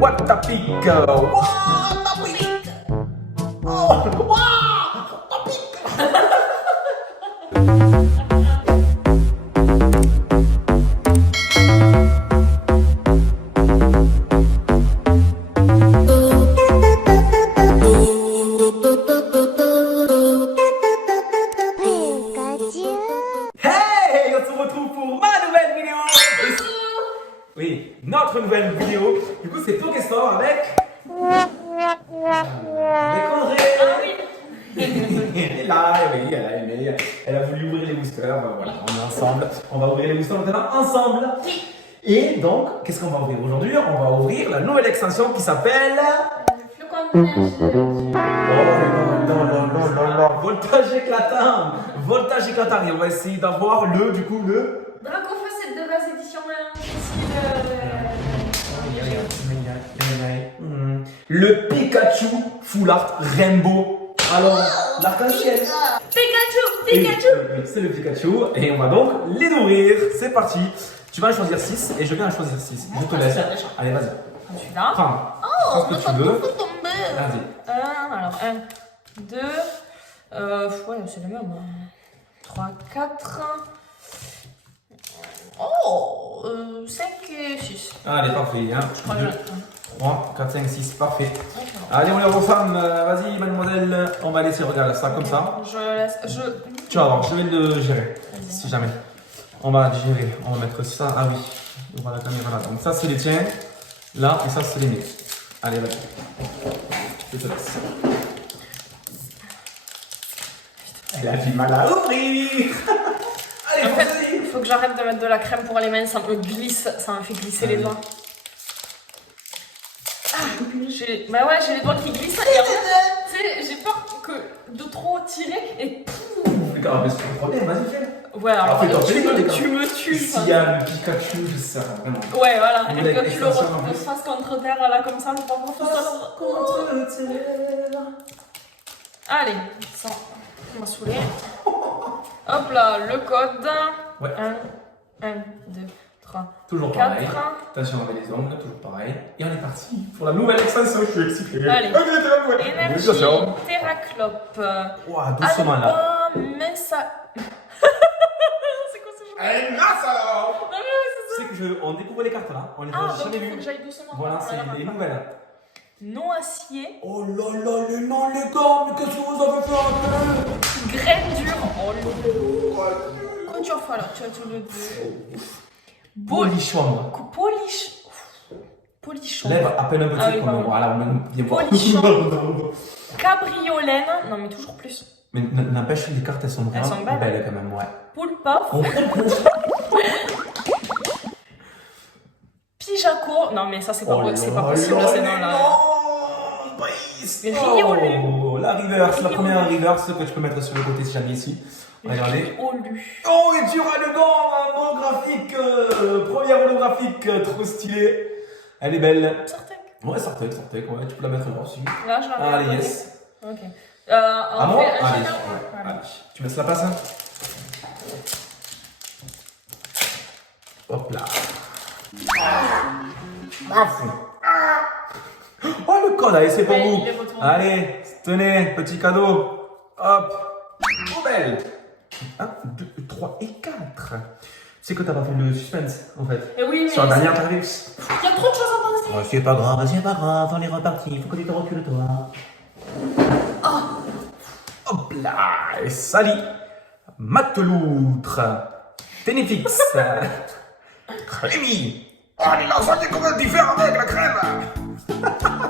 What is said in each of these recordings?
What the pic? Hey, on se retrouve pour ma nouvelle vidéo. Oui, notre nouvelle vidéo. Du coup, c'est Pokéstore avec André. Elle est là, oui, elle a aimé. Elle a voulu ouvrir les boosters. Voilà, on est ensemble. On va ouvrir les boosters maintenant ensemble. Et donc, qu'est-ce qu'on va ouvrir aujourd'hui? On va ouvrir la nouvelle extension qui s'appelle Flocon de neige. Oh non, voltage éclatant. Voltage éclatant. Et on va essayer d'avoir le Dracofeu, c'est de base édition 1. Le Pikachu Full Art Rainbow. Alors, l'arc-en-ciel. Pikachu. Oui, c'est le Pikachu. Et on va donc les nourrir. C'est parti. Tu vas en choisir 6 et je vais en choisir 6. Je te laisse. Allez, vas-y. Celui-là. Prends. Oh, ce que tu veux. tomber. Vas-y. Alors, 1, 2. Ouais, c'est le même. 3, 4. Oh, 5 et 6. Allez, parfait. 1, Je crois que 2, 3, 4, 5, 6. Parfait. Allez, on les refemme. Vas-y, mademoiselle. On va laisser regarder ça comme ça. Je laisse. Tu vas voir, je vais le gérer. Si jamais. On va gérer. On va mettre ça. Ah oui. On va la caméra là. Donc, ça, c'est les tiens. Là, et ça, c'est les miens. Allez, vas-y. Je te laisse. Elle a du mal à ouvrir. Allez, En fait, il faut que j'arrête de mettre de la crème pour les mains, ça me glisse, ça me fait glisser les doigts. Bah ouais, j'ai les doigts qui glissent. Et en fait, tu sais, j'ai peur de trop tirer et pouf. Regarde, mais c'est pas le problème, vas-y, fais. Ouais, alors Fais ton téléphone, tu me tues. S'il y a le Pikachu, je sais vraiment. Ouais, voilà, On et a que une tu le extension en plus. fasses contre terre, là, comme ça, le pauvre face Contre terre. Allez, ça, on va saouler. Hop là, le code. Ouais. 1, 2, 3, Toujours 4. pareil. Attention avec les ongles, toujours pareil. Et on est parti pour la nouvelle extension, je suis excité. Allez. Ok, t'es là, Énergie, attention. Terraclope. Ouah, doucement là. Mais ça. C'est quoi ce jeu? Allez, grâce alors. Non, mais ouais, c'est ça. C'est que on découvre les cartes là, on les a Ah, donc jamais il faut vues. que j'aille doucement. Voilà, c'est les nouvelles. Non acier, Oh là là, les noms, les gars, mais qu'est-ce que vous avez fait après? graine dure. Oh le. Quand tu en fais là, tu as tout le. Bolichon. Polichon. Lève à peine un petit Ah oui, peu, pardon. voilà, on vient voir. Polichon. Cabriolène. Non, mais toujours plus. Mais n'empêche, les cartes elles sont vraiment sont belles. belles quand même, ouais. Poulpa. On Pijaco. Non, mais ça, c'est pas, Oh c'est là pas possible, là, ces mais noms-là. non, Brice. Riolu. Oh, la reverse, la première reverse que tu peux mettre sur le côté si jamais ici. Regardez. Riolu. Oh, et tu auras le gant, un holographique, première holographique, trop stylé. Elle est belle. Sartec. Ouais, Sartec, ouais, tu peux la mettre là aussi. Là, je la mets. Allez, yes. Ok. Ah On bon? fait un Allez, chacun. ouais, Voilà. allez. Tu me laisses la place, hein? Hop là. Ah, fou. Oh, le code, allez, c'est pour Ouais, vous. il est retourné. Allez, tenez, petit cadeau. Hop. Poubelle. 1, 2, 3 et 4. C'est que t'as pas fait le suspense, en fait. Et oui, mais. Sur la dernière tarif. Il y a trop de choses à penser. Oh, c'est pas grave, on est reparti. Il faut que tu te recules, toi. Hop là. Et salut. Mateloutre. Ténéfix. Rémi. Oh, les lasagne, comment tu fais avec la crème?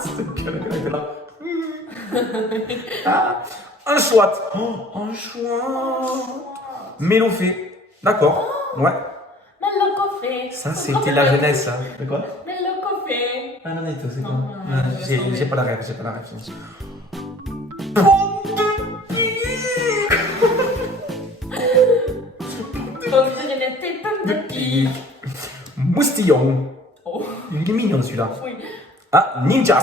C'est que là. Un chouette. Oh, un chouette. Mélofé. D'accord. Ouais. Mais le coffret. Ça, c'était la jeunesse. Hein. De quoi? Mais le coffret. Ah non, mais toi, c'est quoi? Non, non, J'ai pas la rêve, j'ai pas la rêve. On dirait des pommes de pie. Moustillon. Oh. Il est mignon celui-là. Oui. Ah, ninja.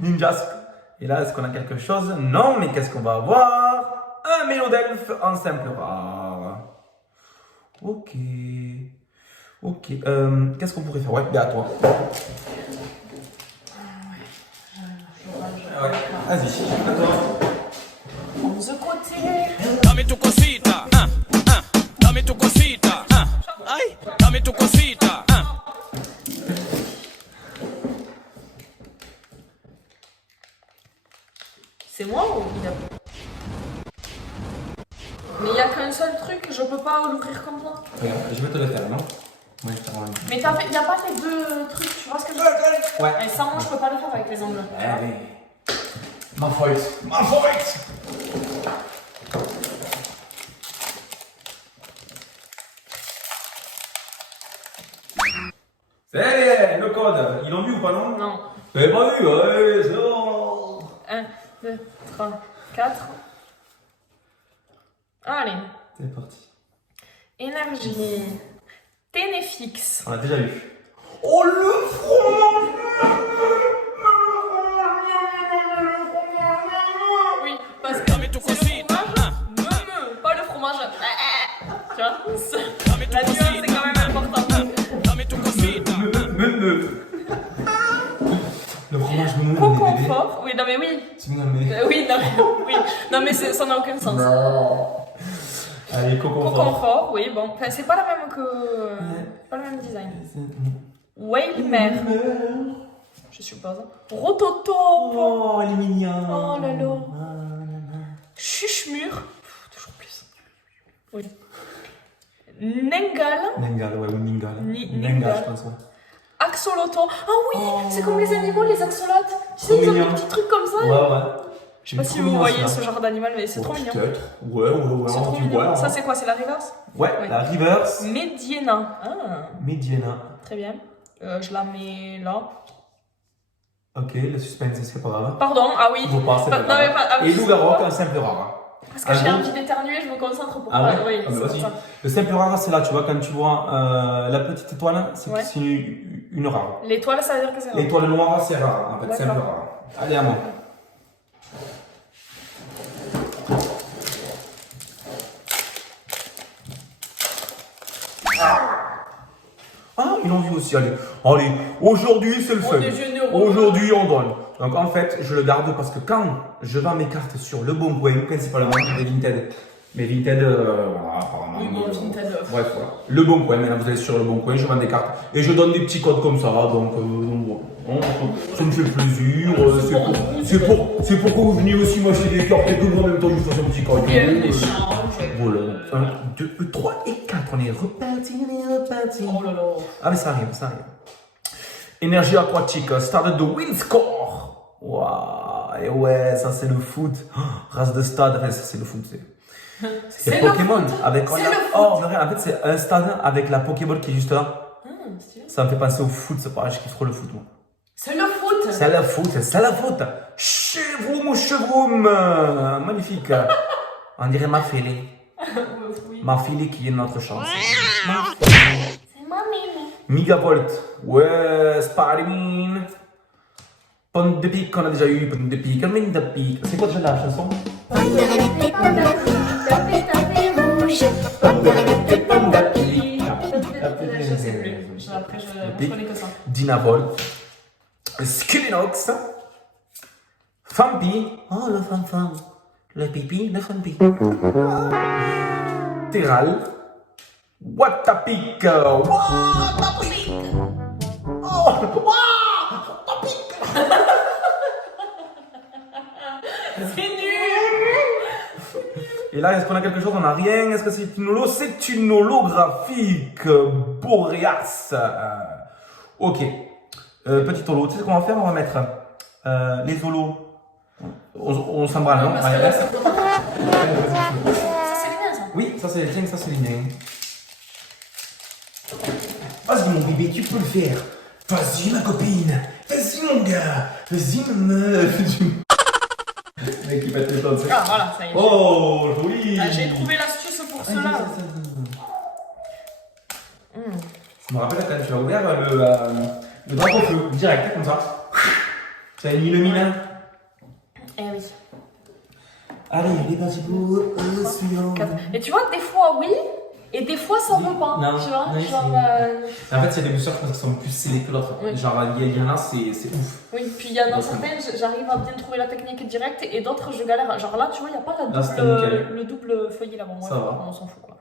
Ninjas. Et là, est-ce qu'on a quelque chose? Non, mais qu'est-ce qu'on va avoir? Un mélo d'elfe en simple rare. Ok. Ok. Qu'est-ce qu'on pourrait faire? Ouais, bien à toi. Ouais, vas-y, à toi. On the côté. Dame tu cosita, dame tu cosita, ay, dame tu cosita. C'est moi ou il a... Mais il n'y a qu'un seul truc, je peux pas l'ouvrir comme ça. Regarde, je vais te le faire, non? Ouais, je te rends. Mais il n'y a pas les deux trucs, tu vois ce que je veux dire? Ouais. Et ça, moi, je peux pas le faire avec les ongles. Allez. Ma faute. Ma faute. C'est le code. Ils l'ont vu ou pas, non? Non. Vous l'avez pas vu? Ouais, c'est bon. 1, 2, 3, 4. Allez. C'est parti. Énergie. Ténéfix. On l'a déjà vu. Oh, le fromage! Oui, parce que Dame tu c'est le cosita, fromage, pas le fromage. Tu vois? dame tu La nuance, c'est cosita, quand même important. dame tu cosita. Le fromage me Coconfort. Oui, non mais oui. Tu me mais... Oui, non mais oui. Non mais ça n'a aucun sens. Allez, coconfort. Coconfort, oui, bon. Enfin, c'est pas la même que... Pas le même design. Waymer, je suppose. Rototopo. Oh, elle est mignonne. Oh là là. Chuchemur. Toujours plus. Oui. Nengal. Nengal, ouais, ou Ningal. Nengal. Nengal, je pense, ouais. Axoloto. Ah oui, c'est comme les animaux, les axolotes. Tu sais, Trop ils ont des mignon. petits trucs comme ça. Ouais, ouais. Je sais pas si vous voyez ce genre d'animal, mais c'est trop mignon. Peut-être. Ouais, C'est trop mignon. Ça, c'est quoi? C'est la reverse? Ouais, Ouais. la reverse. Mediena. Ah, Mediana. très bien. Je la mets là. Ok, le suspense, c'est pas grave. Pardon, ah oui. Toujours pas, c'est pas Non, mais grave. pas. Ah, oui, Et je sais loup-garou, pas. un simple rare. Parce que j'ai envie d'éternuer, je me concentre pour Ah pas. ouais? Oui, Ah, mais c'est vas-y. ça. Le simple rare, c'est là, tu vois, quand tu vois la petite étoile, c'est Ouais. c'est une rare. L'étoile, ça veut dire que c'est rare. L'étoile noire, c'est rare, en fait, D'accord. simple rare. Allez, à moi. Ah, ils l'ont vu aussi, allez. Allez, aujourd'hui, c'est le On fun. est généreux. Aujourd'hui, on donne. Donc, en fait, je le garde parce que quand je vends mes cartes sur le bon coin, principalement des Vinted, mais Vinted, voilà, apparemment. Oui, bon, Vinted. Bref, voilà. Le bon coin, maintenant vous allez sur le bon coin, je vends des cartes et je donne des petits codes comme ça, donc voilà. Ça me fait plaisir. C'est pour que vous veniez aussi m'acheter des cartes et que moi en même temps je vous fasse un petit code. Bien échange. Voilà. 1, 2, 3 et 4. On est reparti. Oh là là. Ah, mais ça arrive, ça arrive. Énergie aquatique, stade de Windscore. Waouh, et ouais, ça c'est le foot. Oh, race de stade, enfin, ça c'est le foot. C'est le Pokémon. foot. Avec, C'est le foot. oh, vrai, en fait, c'est un stade avec la Pokéball qui est juste là. Stylé. Ça me fait penser au foot, c'est pareil, je kiffe trop le foot, moi. C'est le foot. C'est la foot, c'est la foot. Chevroum ou chevroum. Magnifique. On dirait ma félée. Oui. Ma félée qui est notre chance. C'est ma mimi. Megavolt. Ouais, Spider-Man. Pomme de pique, on a déjà eu. Pomme de pique, mine de pique. C'est quoi déjà la chanson? On dirait des petites pommes tapées rouges. On dirait des petites pommes Je sais plus. Après, je connais que ça. Dynavolt. Skillinox. Fampi. Oh, le fanfan. Le pipi, le fampi. Terral. Watapic. Watapic. Oh, Watapic. C'est nul. Et là, est-ce qu'on a quelque chose? On n'a rien. Est-ce que c'est une holo? C'est une holographique. Boreas. Ok. Petit holo. Tu sais ce qu'on va faire? On va mettre les holos. On s'embrasse, non? Parce Allez, que là, reste. c'est trop tard. Ça, c'est les miens, ça. Oui, ça c'est les tiens, ça c'est les miens. Vas-y mon bébé, tu peux le faire. Vas-y ma copine. Vas-y mon gars. Vas-y ma meuf. Le mec qui pète les plantes. Ah, voilà, ça y est. Oh, joli. Ah, j'ai trouvé l'astuce pour cela. Ça me rappelle quand tu as ouvert le drapeau feu, direct, comme ça. Tu as mis le mille. Eh oui. Allez, les parti pour suivant. 4. Et tu vois, des fois oui, et des fois ça veut pas. Non, Tu vois, oui, genre. En fait, il y a des boosters qui sont plus scellés que l'autre. Oui. Genre, il y en a, c'est ouf. Oui, puis il y en a certaines, j'arrive à bien trouver la technique directe, et d'autres, je galère. Genre là, tu vois, il n'y a pas Là, c'était nickel. le double feuillet là. Bon, Ça va. on s'en fout quoi.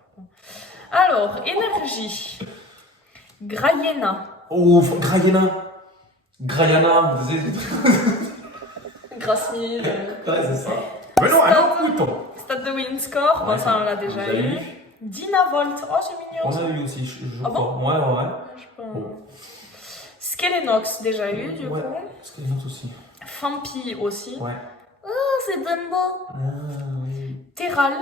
Alors, énergie. Grayena. Oh, Grayena. Grayana, vous savez. Gracile. Ouais, c'est ça. Mais non, alors, mouton. Stade de win score, bon, Ouais, ça on l'a déjà vous avez eu. eu. Dynavolt, oh c'est mignon. On ça. a eu aussi, je Ah crois. bon Ouais, ouais. Je sais pas. Bon. Skelenox, déjà eu du Ouais. coup. Parce qu'il y en a aussi. Fampi aussi. Ouais. Oh, c'est Dumbo. Ah, oui. Terral.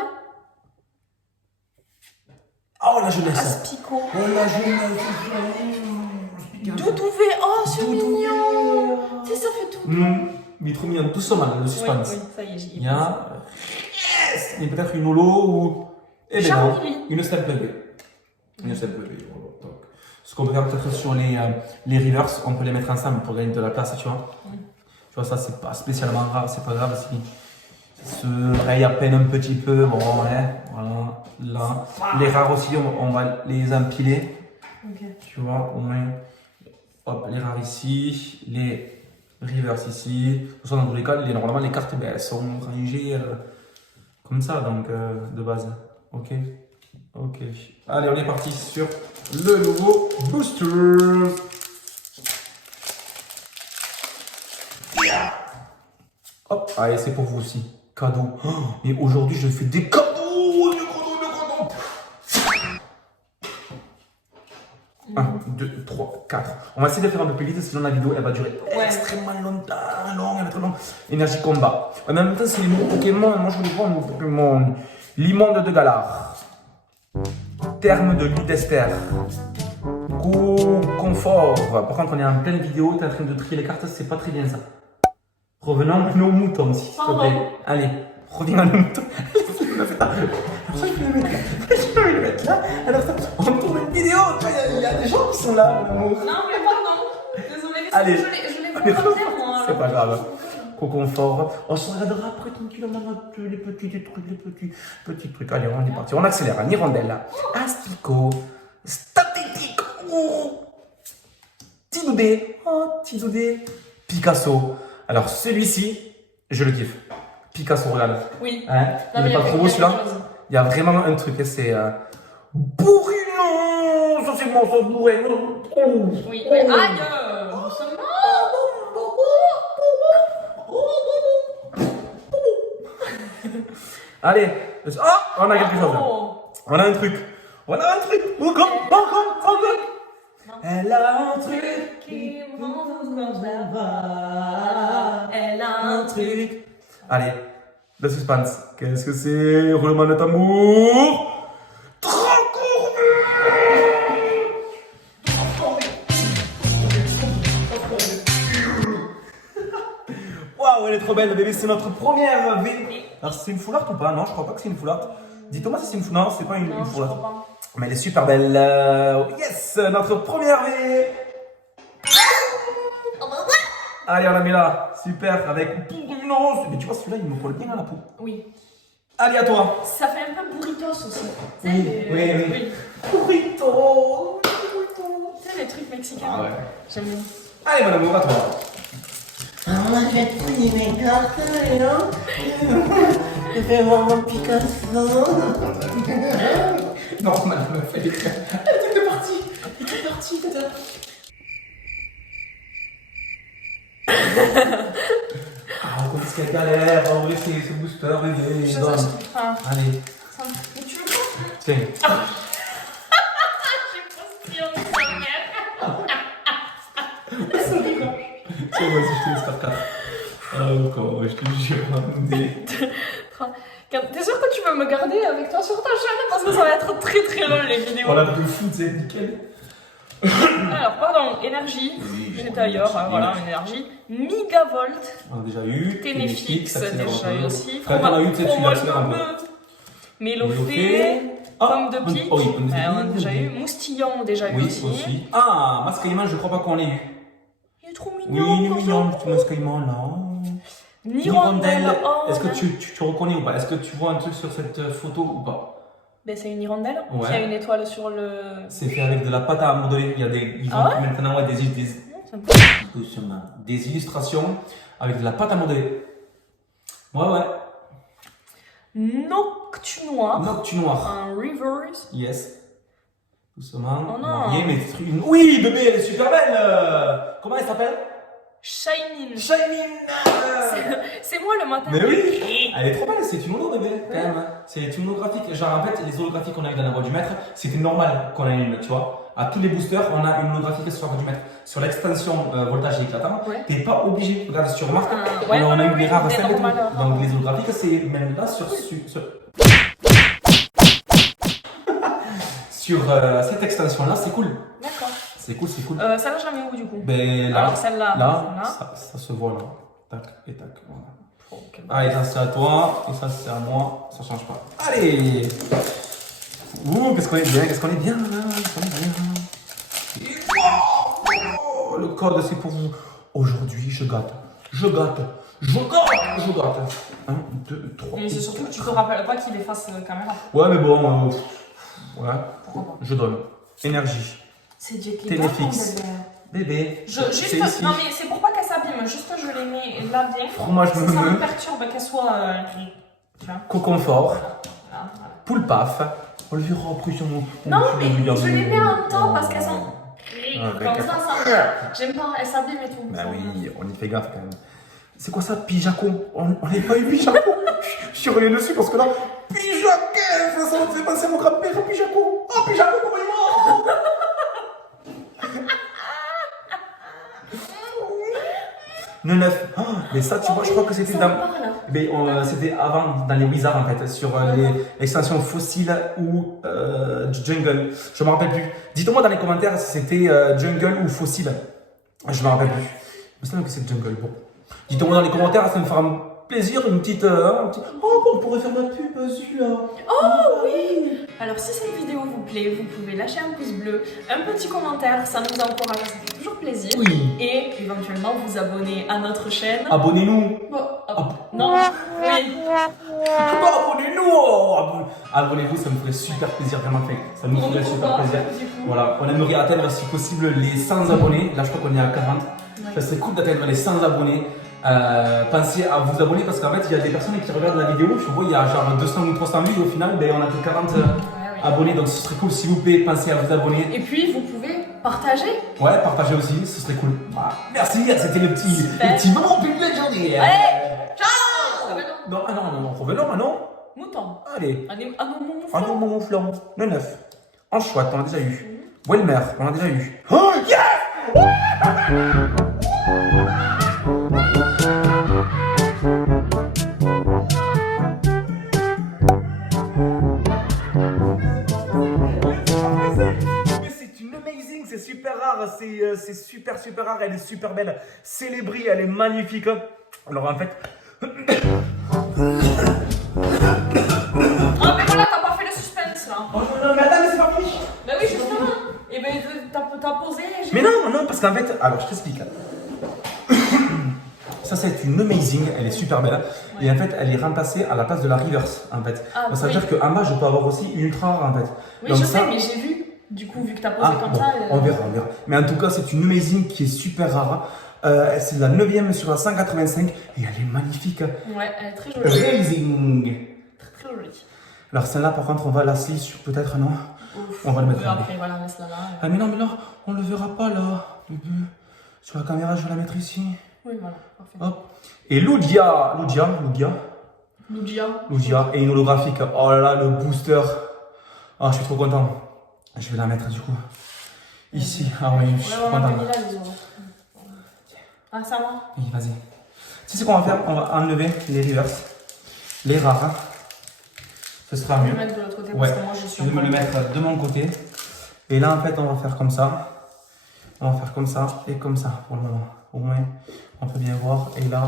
Oh, la jeunesse. Aspico. Oh, la jeunesse. Doudouvé, oh c'est mignon. Tu sais, ça fait tout. Mais trop mignon, tout ça mal, le Oui, suspense. oui, ça y est, j'y ai Il y a. Yes! Et peut-être une holo ou. Eh ben non, Charlie. une simple B. Une simple B. Voilà, donc. Ce qu'on peut faire peut-être sur les rivers, on peut les mettre ensemble pour gagner de la place, tu vois. Tu vois, ça c'est pas spécialement rare, c'est pas grave si se raye à peine un petit peu. Bon, ouais, voilà, là. Les rares aussi, on va les empiler. Ok. Tu vois, au moins. Hop, les rares ici, les rivers ici. De toute façon, dans tous les cas, normalement, les cartes ben, elles sont rangées comme ça, donc de base. Ok. Ok. Allez, on est parti sur le nouveau booster. Hop, allez, c'est pour vous aussi. Cadeau. Oh, et aujourd'hui, je fais des cadeaux. Des cadeaux. 1, 2, 3, 4. On va essayer de faire un peu plus vite, sinon la vidéo elle va durer extrêmement longtemps, elle va être longue. Énergie combat. En même temps, c'est les nouveaux Pokémon. Moi, je voulais voir mon Pokémon. Limonde de Galar. Terme de Ludester. Go confort. Par contre, on est en pleine vidéo, tu es en train de trier les cartes, c'est pas très bien ça. Revenons à nos moutons, s'il te plaît. Allez, reviens à nos moutons. Alors ça, je vais le mettre là. Je vais le mettre là. Alors ça, on tourne une vidéo. Il y a des gens qui sont là, mon amour. Non, mais pardon. Désolée, Allez. je l'ai pas fait moi. C'est pas grave. Confort. On se regardera après tranquillement les petits trucs. Allez, on est parti. On accélère. Nirondelle. Aspico. Statistique. Oh. Tidoudé. Oh, Tidoudé. Picasso. Alors, celui-ci, je le kiffe. Picasso, regarde. Oui. Hein, Non, il mais est pas trop beau celui-là. Il y a vraiment un truc, c'est bourrinon. Ça c'est bon, ça bourré. Oh. Oui, mais aïe, doucement. Allez, on a quelque chose. On a un truc. Encore. Elle a un truc qui m'envoie quand elle va. Elle a un truc. Allez, le suspense. Qu'est-ce que c'est? Roulement de tambour. Trop courbé. Waouh, elle est trop belle, bébé. C'est notre première V. Alors, c'est une foulard ou pas? Non, je crois pas que c'est une foulard. Dis-moi si c'est une foulard. Non, c'est pas une Non, je foulard. crois pas. Mais elle est super belle. Yes, notre première V. Allez, on la met là. Super, avec bourrinos. Mais tu vois, celui-là, il me colle bien à la peau. Oui. Allez, à toi. Ça fait un peu burritos aussi. Oui. Burrito. Tu sais, les trucs mexicains. Ah ouais. J'aime bien. Allez, mon amour, à toi. Alors moi je vais prendre mes cartes, je vais voir mon Picasso. Non, on a fait les trucs. Elle était partie. Ah, on ce qu'elle galère. En vrai, c'est ce booster, bébé. Je Donne. sais, enfin, Allez, mais tu veux pas? tiens. J'ai postillé en sa mère. Tiens, moi aussi, je te laisse faire 4. Ah, encore, je te jure. T'es sûr que tu veux me garder avec toi sur ta chaîne? Parce que ça va être très très long les vidéos. On a de fou, c'est nickel. Alors, pardon, énergie. J'étais ailleurs, hein, voilà, énergie. Migavolt. On a déjà eu. Ténéfix, déjà eu aussi. Quand on a eu, tu sais, tu l'as fait un peu. Mélofée. Pomme de pique. Oh oui, pomme de pique. On a déjà eu. Moustillon, déjà eu Oui, aussi. aussi. Ah, Mascaïman, je crois pas qu'on l'ait eu. est trop Oui, mignon. il est mignon, le petit mascaïman là. Hirondelle. Oh, Est-ce que tu reconnais ou pas? Est-ce que tu vois un truc sur cette photo ou pas? Ben, c'est une hirondelle Ouais. qui a une étoile sur le. C'est fait avec de la pâte à modeler. Ils ont Ah ouais maintenant ouais, Sympa. des illustrations avec de la pâte à modeler. Ouais. Noctu noir. Noctu noir. Un reverse. Yes. Doucement. Oh non. Mariée, mais oui, bébé, elle est super belle. Comment elle s'appelle? Shining. Shining. C'est moi le matin. Mais oui, elle est trop belle, c'est une holo bébé, quand même. C'est une holographique. Genre en fait, les holographiques qu'on a eu dans la voie du maître, c'était normal qu'on ait une, tu vois. À tous les boosters, on a une holographique sur la voie du maître. Sur l'extension voltage éclatant, Ouais. t'es pas obligé. Regarde, sur Marc, Ouais, on a eu des rares c'est simples et tout. normal. Donc les holographiques, c'est même là sur cette extension-là, c'est cool. D'accord. C'est cool. Celle-là, je la mets où du coup? Ben là, Alors celle-là. là, celle-là. ça se voit là. Tac et tac. Voilà. Oh, quelle Allez, ça c'est à toi, et ça c'est à moi, ça change pas. Allez! Ouh, qu'est-ce qu'on est bien là, qu'est-ce qu'on est bien. Et wow, le code c'est pour vous. Aujourd'hui, je gâte. 1, 2, 3. Mais c'est surtout que tu te rappelles pas qu'il efface la caméra. Ouais, mais bon, ouais, Pourquoi pas? je donne. Énergie. C'est Jet Li. Téléfixe. Bébé. Juste, c'est ici. non mais c'est pour pas qu'elle s'abîme, juste je les mets là bien. Fromage Ça me me perturbe qu'elle soit tu vois. Coconfort. Voilà. Poule paf. On le verra après sur mon. Non mais je les mets en même temps parce qu'elles sont Ouais, comme ça. J'aime pas, elles s'abîment et tout. Bah oui, on y fait gaffe quand même. C'est quoi ça, Pijaco? On n'est pas eu Pijaco? Je suis revenu dessus parce que là, Pijaco, ça me fait penser à mon grand-père, Pijaco. Oh, Pijaco, comment il est? Le 9. Oh, mais ça, tu vois, je crois que c'était dans. Mais c'était avant, dans les Wizards en fait, sur l'extension fossile ou jungle. Je me rappelle plus. Dites-moi dans les commentaires si c'était jungle ou fossile. Je me rappelle plus. Il me semble que c'est jungle. Bon. Dites-moi dans les commentaires, ça me fera plaisir, une petite. Oh, bon, on pourrait faire ma pub celui-là. Oh oui. Alors si cette vidéo vous plaît, vous pouvez lâcher un pouce bleu, un petit commentaire, ça nous encourage, ça fait toujours plaisir. Oui. Et éventuellement vous abonner à notre chaîne. Abonnez-nous. Non. Oui. Abonnez-nous. Oh, abonnez-vous, ça me ferait super plaisir, vraiment fait. Ça nous ferait super plaisir. Voilà, on aimerait atteindre si possible les 100 abonnés. Là, je crois qu'on est à 40. Ça serait cool d'atteindre les 100 abonnés. Pensez à vous abonner parce qu'en fait, il y a des personnes qui regardent la vidéo. Je vois, il y a genre 200 ou 300 vues. Et au final, ben, on a que 40 abonnés. Donc, ce serait cool, s'il vous plaît, pensez à vous abonner. Et puis vous pouvez partager. Ouais, partagez aussi, ce serait cool. Bah, merci, c'était le petit moment public de la journée. Allez, ciao. Non, revenons, ah non. Mouton. Allez. Allez, à mon Ah non, mon mouflon. Le 9. Anchoite, on l'a déjà eu. Welmer, on l'a déjà eu. Oh, yes! Mais c'est une amazing, c'est super rare, c'est super rare, elle est super belle. Célébrie, elle est magnifique. Alors en fait. Ah, mais voilà, t'as pas fait le suspense là. Oh non, mais attends, mais c'est pas fini. Bah oui, justement. Et ben t'as posé. Mais non, parce qu'en fait, alors je t'explique. Ça, c'est une amazing, elle est super belle. Et en fait, elle est remplacée à la place de la reverse. En fait. Ah, donc, ça veut dire qu'en bas, je peux avoir aussi une ultra rare en fait. Oui, donc, je ça... sais, mais j'ai vu. Du coup, vu que t'as posé comme bon, ça. on verra. Mais en tout cas, c'est une amazing qui est super rare. C'est la 9ème sur la 185 et elle est magnifique. Ouais, elle est très jolie. Amazing. Très jolie. Alors, celle-là, par contre, on va la scie sur peut-être, non? Ouf. On va le mettre là. Après, voilà, laisse-la là. Ah, mais non, mais là, on le verra pas là. Sur la caméra, je vais la mettre ici. Oui, voilà, parfait. Hop. Et Lugia, et une holographique. Oh là là, le booster. Ah, je suis trop content. Je vais la mettre du coup. Ici. Ah oui, je suis trop on a content. mis là les autres. Ah, ça va. Oui, vas-y. Tu sais ce qu'on va faire? On va enlever les reverse, les rares. Ce sera Je mieux. vais le mettre de l'autre côté Ouais. parce que moi je suis Je vais me le mettre de mon côté. Et là, en fait, on va faire comme ça. On va faire comme ça et comme ça pour le moment. Au moins, on peut bien voir. Et là,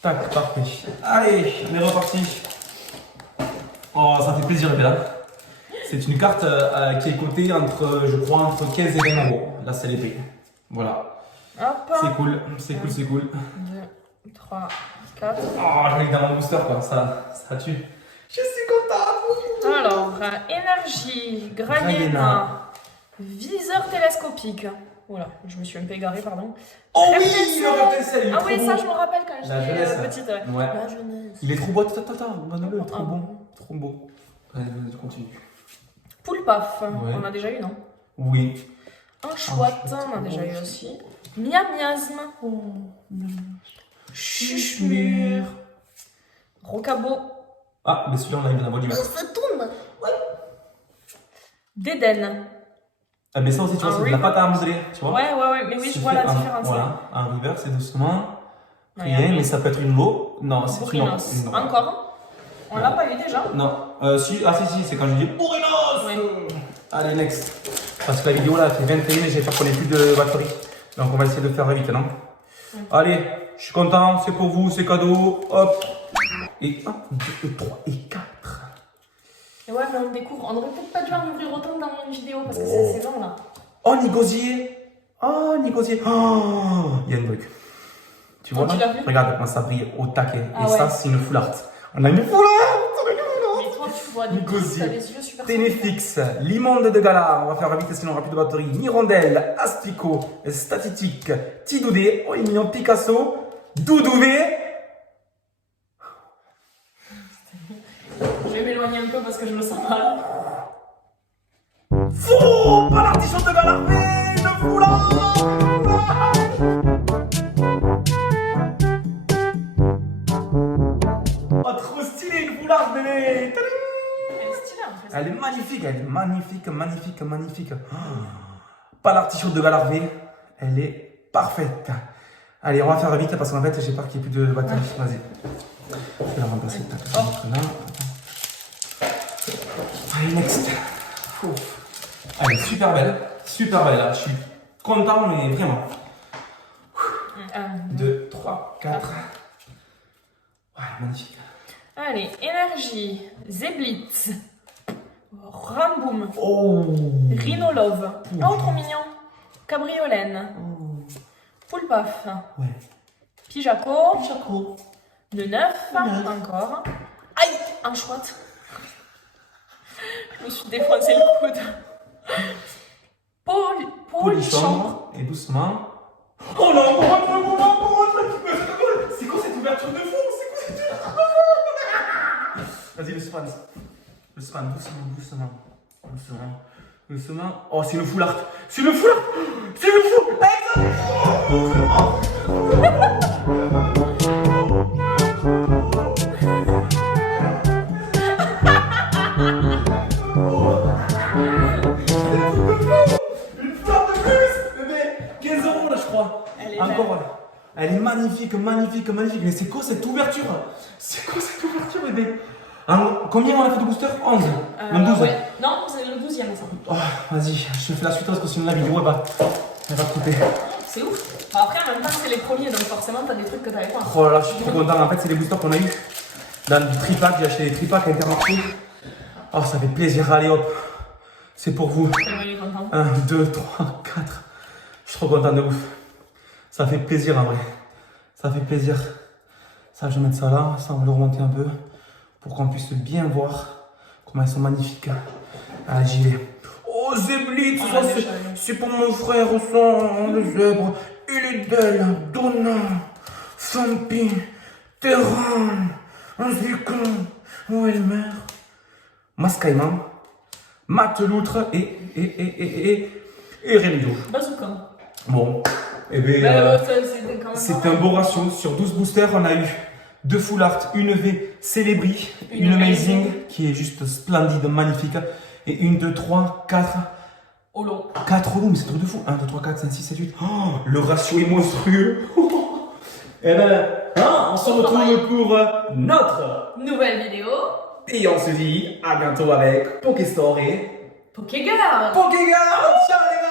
tac, parfait. Allez, on est reparti. Oh, ça fait plaisir, Bella. C'est une carte qui est cotée entre, je crois, entre 15 et 20 euros. Là, c'est les prix. Voilà. Hop. C'est cool, c'est cool, c'est cool. 2, 3, 4. Oh, je l'ai dans mon booster, quoi. Ça tue. Je suis content. Alors, énergie, Grayena, viseur télescopique. Voilà, je me suis un peu égarée, pardon. Oh oui, Réflexion. le réflexion, il est Ah trop oui, beau. ça je me rappelle quand La j'étais jeunesse. petite. Ouais. Ouais. La jeunesse. Il est trop beau. Attends, donne-le, trop Ah. bon. Trop beau. Allez, vas-y, continue. Poulpaf, Ouais. on a déjà eu, non? Oui. Un chouette, on a déjà eu aussi. Miam miasme. Chuchemur. Rocabo. Ah, mais celui-là, on l'a eu dans la bonne humeur. Ça tourne. Dédène. Ah, mais ça aussi, tu vois, Un c'est de la reverse. pâte à modeler, tu vois. Ouais, mais oui, je Tu vois fais la un- différence. Voilà, un river, c'est doucement. Ouais, Rien, après. mais ça peut être une low. Non, c'est une Bourrinos. non. Encore? On l'a pas eu déjà? Non, si, c'est quand je dis Bourrinos. Oui. Allez, next. Parce que la vidéo là, fait 21 et j'ai fait qu'on ait plus de batterie. Donc on va essayer de faire vite, non? Allez, je suis content, c'est pour vous, c'est cadeau. Hop. Et 1, 2, 3 et 4. Et ouais, mais on découvre. On aurait peut-être pas dû en ouvrir autant dans une vidéo parce que c'est assez long là. Oh, Nigosier. Oh, Nigosier. Oh, il y a un truc. Tu vois Oh, tu là? l'as vu? Regarde comment ça brille au taquet. Ah et ouais. ça, c'est une full art. On a une full art. Mais toi, tu vois du coup, Gosier. t'as les yeux super Ténéfix, Limonde de Gala, on va faire vite sinon on aura plus de batterie. Mirondelle, Astico, Statistique, Tidoudé, oh il est mignon, Picasso, Doudouvé. Je vais m'éloigner un peu parce que je me sens mal. Faux, pas l'artichaut de Galarvé, le foulard. Oh trop stylé le foulard bébé. Tadam. Elle est stylée en fait. Elle est magnifique, magnifique. Oh. Pas l'artichaut de Galarvé, elle est parfaite. Allez, on va faire vite parce qu'en fait, j'ai peur qu'il n'y ait plus de batterie. Vas-y. Je vais la remplacer. Là. Allez, next. Ouf. Elle est super belle. Là. Je suis content, mais vraiment. 2, 3, 4. Ouais, magnifique. Allez, énergie, Zeblitz, Ramboum, Oh. Rhinolove. Oh, trop mignon. Cabriolène, Poulpaf, Ouais. Pijaco, Chaco. de neuf, encore. Aïe, un chouette. Je me suis défoncé le coude. Polichambre. Polychambre. Et doucement. Oh non, c'est quoi cette ouverture de fond? Vas-y, le span. Doucement. Oh, c'est le full art. C'est le fou. Une fleur de plus, bébé. 15 € là, je crois. Elle est Encore. belle. Elle est magnifique. Mais c'est quoi cette ouverture? Bébé? Combien on a fait de booster? 11. Même 12. Ouais. Non, c'est le 12e ça. Oh, vas-y, je fais la suite parce que sinon la vidéo elle va couper. C'est ouf. Bon, après, en même temps, c'est les premiers, donc forcément, t'as des trucs que t'avais pas. Oh là là, je suis trop content. En fait, c'est les boosters qu'on a eu dans le tripack. J'ai acheté des tripacks Intermarché. Oh, ça fait plaisir. Allez hop, c'est pour vous. Il est content. 1, 2, 3, 4. Je suis trop content de ouf. Ça fait plaisir en vrai. Ça fait plaisir. Ça, je vais mettre ça là. Ça, on va le remonter un peu pour qu'on puisse bien voir comment elles sont magnifiques. Allez, j'y vais. Oh, Zeblitz, Oh, ça la c'est- méchante. c'est pour mon frère, ça, le zèbre. Il est belle, Donna, Fampi, Terran, Zikon, Welmer, Mascaïman, Mateloutre et Rémio. Bazooka. Bon, eh bien, Bah, c'était quand même c'est pas un mal. beau ratio. Sur 12 boosters, on a eu 2 full art, une V Célébri, Une une Amazing. Amazing qui est juste splendide, magnifique, et une 2, 3, 4. Holo. 4 roues, mais c'est un truc de fou. 1, 2, 3, 4, 5, 6, 7, 8. Oh, le ratio est monstrueux. Eh ben, on se retrouve pour notre. Nouvelle vidéo. Et on se dit à bientôt avec Pokestore et Pokégar. Pokégar. Ciao les